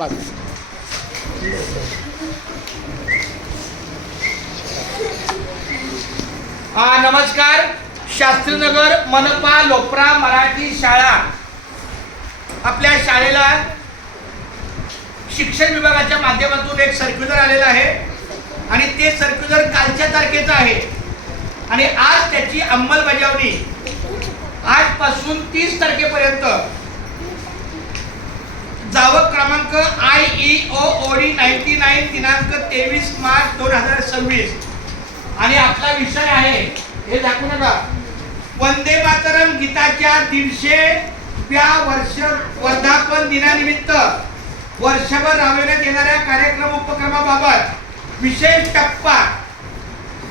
बस. नमस्कार. शास्त्रीनगर मनपा लोप्रा मराठी शाळा, आपल्या शाळेला शिक्षण विभागाच्या माध्यमातून एक सर्क्युलर आलेला आहे आणि ते सर्क्युलर कालच्या तारखेचं आहे आणि आज त्याची अंमलबजावणी आजपासून 30 तारखेपर्यंत जावक क्रमांक IEO-OD 99 दिनांक 23 मार्च 2026 आणि आपला विषय आहे, हे दाखवू नका, वंदे मातरम गीताच्या 150व्या वर्धापन दिनानिमित्त वर्षभर राबविण्यात येणाऱ्या कार्यक्रम उपक्रमाबाबत विशेष टप्पा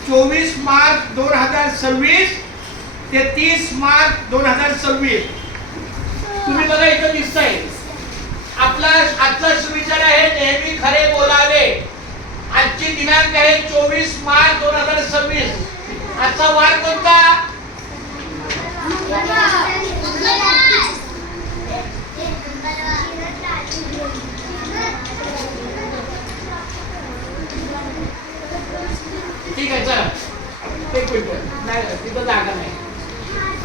24 मार्च 2026 ते 30 मार्च 2026. तुम्ही बघा इथं दिसतंय आपला आजचा सुविचार आहे, नेहमी खरे बोलावे. आजची दिनांक आहे 24 मार्च 2026. आजचा वार कोणता? ठीक आहे, चला एक मिनिट, नाही तिथं जागा नाही.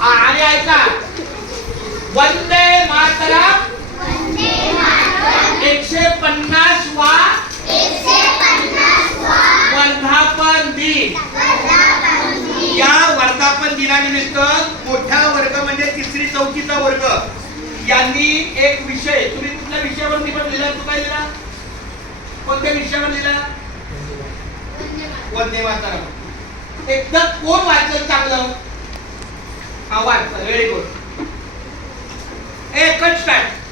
आणि ऐका, वंदे मातरम 150वा वर्धापन दिन. या वर्धापन दिनानिमित्त मोठा वर्ग म्हणजे 3री 4थीचा वर्ग यांनी एक विषय, तुम्ही कुठल्या विषयावर निबंध लिहिला? तू काय लिहिला? कोणत्या विषयावर लिहिला? वंदे मातरम. एकदा कोण वाचलं चांगलं? हा वाचलं, व्हेरी गुड. एकच स्टार्ट.